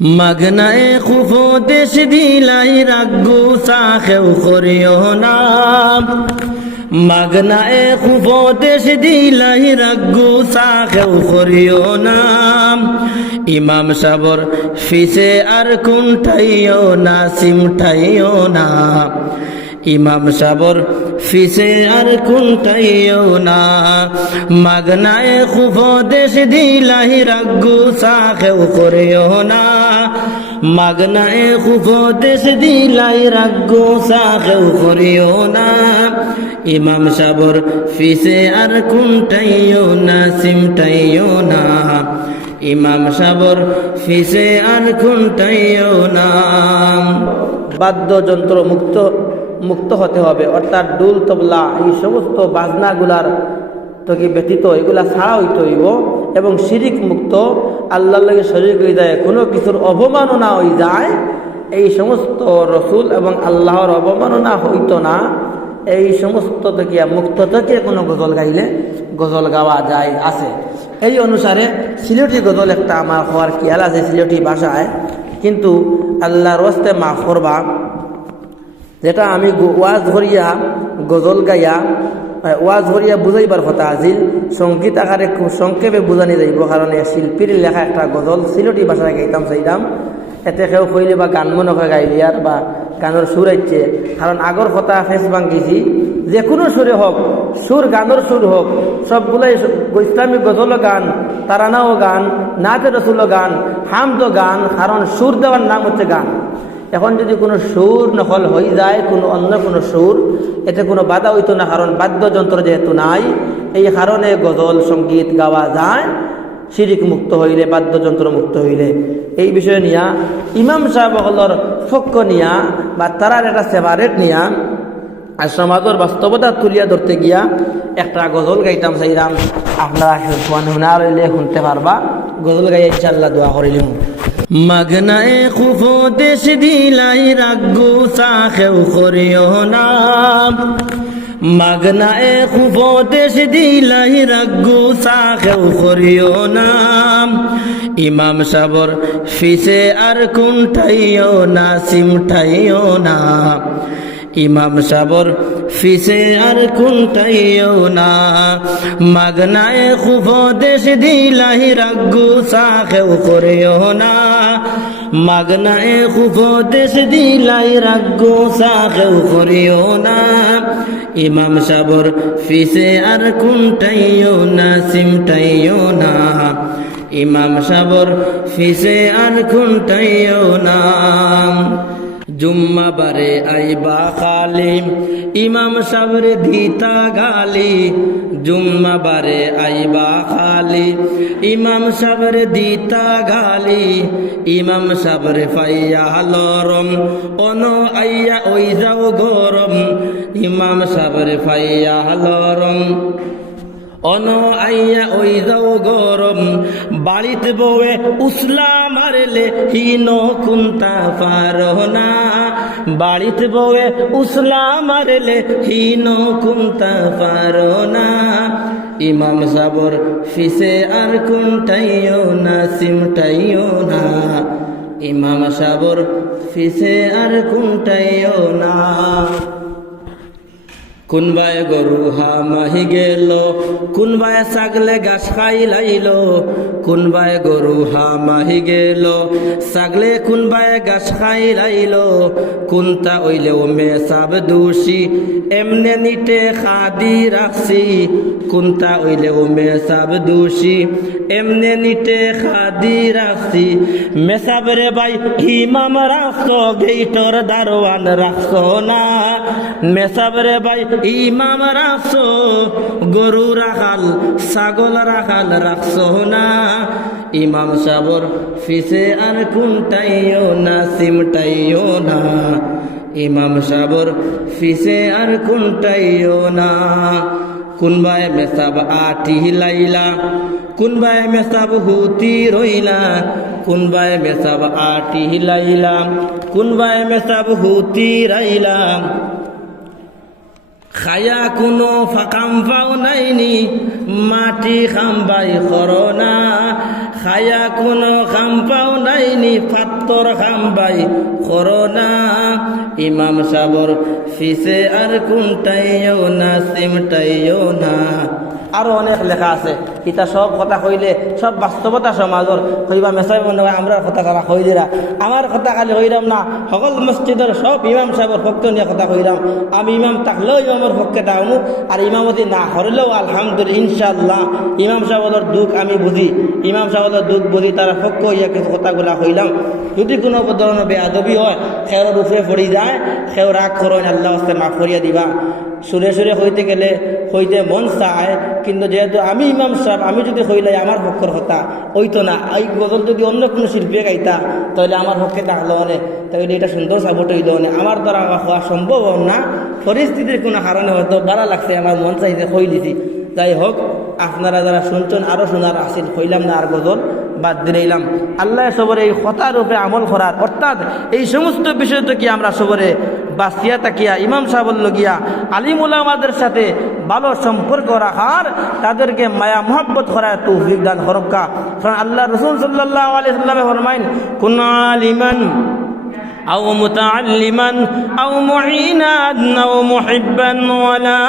মাগনায় খুফ দেশ দিলাই রাগু সাখেও করিও না। মগনায় খুফ দেশ দিলাই রাগু সাখেও করিও না। ইমাম সাবর ফিসে আর কুণ্ঠাইও না, সিমঠাইও না। ইমাম সাবর ফিসে আর কুণ্ঠাইও না। মাগনায় খুফ দেশ দিলাই রাগু সাখেও করিও না। মাগনায় খুফ দেশ দিলাই রাগু সাখেও করিও না। ইমাম সাবর ফিসে আর কুণ্ঠাইও না, সিমটাইও না। ইমাম সাবর ফিসে আর কুণ্ঠাইও না। বাদ্যযন্ত্র মুক্ত মুক্ত হতে হবে, অর্থাৎ ডুল তবলা, এই সমস্ত বাজনাগুলার তোকে ব্যতীত, এগুলা ছাড়া হইতে হইব এবং শিরিক মুক্ত। আল্লাহ লাগে শরিক হয়ে যায়, কোনো কিছুর অবমাননা হয়ে যায়। এই সমস্ত রসুল এবং আল্লাহর অবমাননা হইতো না। এই সমস্ত থেকে, মুক্ত থেকে কোনো গজল গাইলে গজল গাওয়া যায়, আছে। এই অনুসারে সিলেটি গজল একটা আমার হওয়ার খেয়াল আছে, সিলেটি ভাষায়। কিন্তু আল্লাহর হস্তে মাফ করবা যেটা আমি ওয়াজ ধরিয়া, গজল গাইয়া ওয়াজ ধরিয়া বুঝাইবার কথা আছিল। সংগীত আকারে সংক্ষেপে বুঝানি যাইব, কারণ শিল্পীর লেখা একটা গজল সিলটি ভাষায় গাইতাম চাইতাম। এতে কেউ কইলে বা গান মনে করে গাইলি আর বা গানের সুর আইছে। কারণ আগর কথা ফেস ভাঙ্গিছি যে কোনো সুরে হোক সুর গানের সুর হোক সবগুলাই ইসলামিক গজল গান তারানাও গান নাচে রসুল গান হামদ গান কারণ সুর দেওয়ার নাম হচ্ছে গান। এখন যদি কোনো সুর নকল হয়ে যায়, কোনো অন্য কোনো সুর, এতে কোনো বাধা হইতো না, কারণ বাদ্যযন্ত্র যেহেতু নাই, এই কারণে গজল সংগীত গাওয়া যায়, শিরিক মুক্ত হইলে, বাদ্যযন্ত্র মুক্ত হইলে। এই বিষয়ে নিয়া, ইমাম সাহেব হলর পক্ষ নিয়া, বা তারার একটা সেপারেট নিয়া আর সমাজের বাস্তবতা তুলিয়া ধরতে গিয়া একটা গজল গাইতাম চাইরাম আপনারা শুনা রইলে শুনতে পারবা। গজল গাইয়া ইনশাল্লাহ দোয়া করিলিম মাগনায় খুফ দেশ দিলাই রাগু সাখেও করিও না। মাগনায় খুফ দেশ দিলাই রাগু সাখেও করিও না। ইমাম সাবর ফিসে আর কুণ্ঠাইও না, সিমঠাইও না। ইমাম সাবর ফিসে আর কুণ্ঠাইও না। মাগনায় খুফ দেশ দিলাই রাগু সাখেও করিও না। মাগনায় খুফ দেশ দিলাই রাগু সাখেও করিও না। ইমাম সাবর ফিসে আর কুণ্ঠাইও না, সিমটাইও না। ইমাম সাবর ফিসে আর কুণ্ঠাইও না। জুম্মা বারে আইবা খালি ইমাম সাবরে দিতা গালি। জুম্মা বারে আইবা খালি, ইমাম সাবরে দিতা গালি। ইমাম সাবরে ফাইয়া লরম, অন আইয়া ওই যাও গরম। ইমাম সাবরে ফাইয়া লরম, অন আইয়া ওই যাও গরম। বাড়িতে বউয়ে উসলা মারলে হিন কুন্তা পারো না। বাড়িতে বউয়ে উসলা মারলে হীন কুন্তা পারো না। ইমাম সাবর ফিসে আর কুন্টাইও না, সিমটাইও না। ইমাম সাবর ফিসে আর কুন্টাইও না। কোনবায় গরু হা মাহি গেল কোনবায় ছাগলে গাছ খাই লাইল কোনবায় গরু হা মাহি গেল, ছাগলে কোনবায় গাছ খাই লাইল, কোনটা ওইলেও মেসাব দোষী, এমনে নিতে খাদি রাখছি, কোনটা ওইলেও মেসাব দোষী, এমনে নিতে খাদি রাখছি মেসাবরে ভাই ইমাম রাখছো, গেইটর দারোয়ান রাখছো না মেসাবরে ভাই ইমাম রাখছো, গরু রাখাল, ছাগল রাখাল রাখছো না। ইমাম সাবর ফিসে আর কুনটাইও না, সিমটাইও না। ইমাম সাবর ফিসে আর কুনটাইও না। কোনবায় মেসাব আটি লাইলা কোনবায় মেসাব হুতি রইলা কোনবায় মেসাব আটি লাইলা কোনবায় মেসাব হুতি রাইলা। খায়া কোনো ফাকাম পাও নাইনি, মাটি খাম্বাই করোনা খায়া কোনো খাম পাও নাইনি, পাত্তর খাম্বাই করোনা ইমাম সাবর ফিসে আর কোনটাইও না, সিমটাইও না। আরও অনেক লেখা আছে। ইটা সব কথা কইলে, সব বাস্তবতা সমাজর কইবা মেসাই মনে হয় আমরা কথা তারা কই দিরা। আমার কথা খালি কইরাম না, সকল মসজিদের সব ইমাম সাহেবের পক্ষ নিয়ে কথা কইরাম। আমি ইমাম থাকলেও ইমামের পক্ষে থাকব আর ইমামতি না করলেও আলহামদুলিল্লাহ ইনশাল্লাহ ইমাম সাহেবের দুঃখ আমি বুঝি। ইমাম সাহেবের দুঃখ বুঝি, তার পক্ষ ইয়া কিছু কথাগুলা কইলাম। যদি কোনো ধরনের বেয়াদবি হয় খেওর উপরে পড়ি যায় খেও রাগ করেন আল্লাহ মাফ করিয়া দিবা। সুরে সুরে হইতে গেলে হইতে মন চায়, কিন্তু যেহেতু আমি ইমাম সাহেব, আমি যদি হইলাই আমার পক্ষর কথা। হইতো না। এই গজল যদি অন্য কোনো শিল্পী গাইতা, তাহলে আমার পক্ষে থাকল না তাহলে এটা সুন্দর সাপোর্ট হইল না আমার দ্বারা হওয়া সম্ভব না। পরিস্থিতির কোনো কারণে হয়তো ভালো লাগছে, আমার মন চাইছে হই দিছি যাই হোক, আপনারা যারা শুনছেন আরও শোনার আসিল হইলাম না আর গজল। বাদ দিলাম আল্লাহ সবরে এই হতার রূপে আমল করার অর্থাৎ এই সমস্ত বিষয় থেকে আমরা সবরে বাসিয়া তাকিয়া ইমাম সাহেব লগিয়া আলিমুল আমাদের সাথে ভালো সম্পর্ক রাখার তাদেরকে মায়া মোহাব্বত করার তৌফিক দান হরক্কা কারণ আল্লাহ রসুল সাল্লাহ আলি সাল্লামে ফরমাইন কুন আলিমান أو متعلما أو معينا أو محبا ولا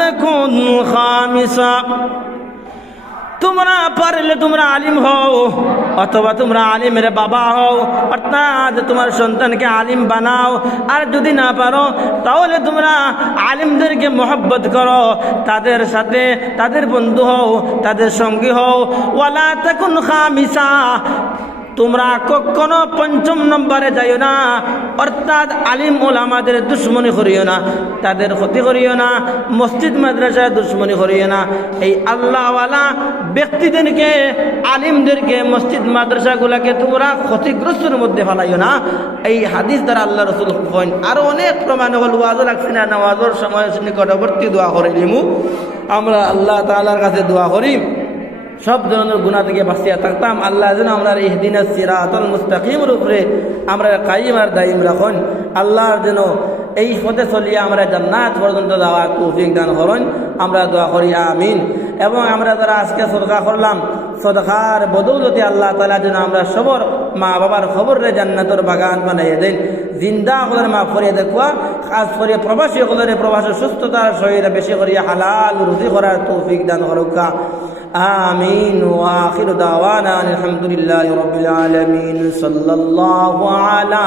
تكن خامسا তোমরা পারলে তোমরা আলিম হও, অথবা তোমরা আলিমের বাবা হও, অর্থাৎ তোমার সন্তানকে আলিম বানাও। আর যদি না পারো, তাহলে তোমরা আলিমদেরকে মহব্বত করো, তাদের সাথে তাদের বন্ধু হও, তাদের সঙ্গী হও। ওয়ালা তখন খামিসা তোমরা কখনো পঞ্চম নম্বরে যাইও না। অর্থাৎ আলিম ওলামাদের দুশ্মনী করিও না। তাদের ক্ষতি করিও না। মসজিদ, মাদ্রাসায় দুশ্মনী করিও না। এই আল্লাহওয়ালা ব্যক্তিদেরকে, আলিমদেরকে মসজিদ, মাদ্রাসাগুলাকে তোমরা ক্ষতিগ্রস্তের মধ্যে ফেলাইও না। এই হাদিস দ্বারা আল্লাহ রসুল কইন আরও অনেক প্রমাণ হল ওয়াজও লাগছে না, নামাজের সময় নিকটবর্তী দোয়া করে নিমু। আমরা আল্লাহ তালার কাছে দোয়া করি। সব ধরনের গুণা থেকে বাঁচিয়া থাকতাম। আল্লাহ যেন আমরা এই দিনের সিরাতল মুস্তাকিমের উপরে আমরা কাইম আর দাইম রাখুন। আল্লাহ যেন এই পথে চলিয়ে আমরা জান্নাত পর্যন্ত যাওয়া তৌফিক দান করুন। আমরা দোয়া করি, আমিন। এবং আমরা যারা আজকে সদকা করলাম, সদকার বদৌলতে আল্লাহ তালা যেন আমরা সবর মা বাবার খবর জান্নাতর বাগান বানাইয়ে দেন। জিন্দা হলের মা ফরিয়ে দেখুয়া, খাস করে প্রবাসী হলের প্রবাসী সুস্থতার শরীর বেশি করিয়া হালাল রুজি করার তৌফিক দান করুকা। آمين وآخر دعوانا الحمد لله رب العالمين صلى الله على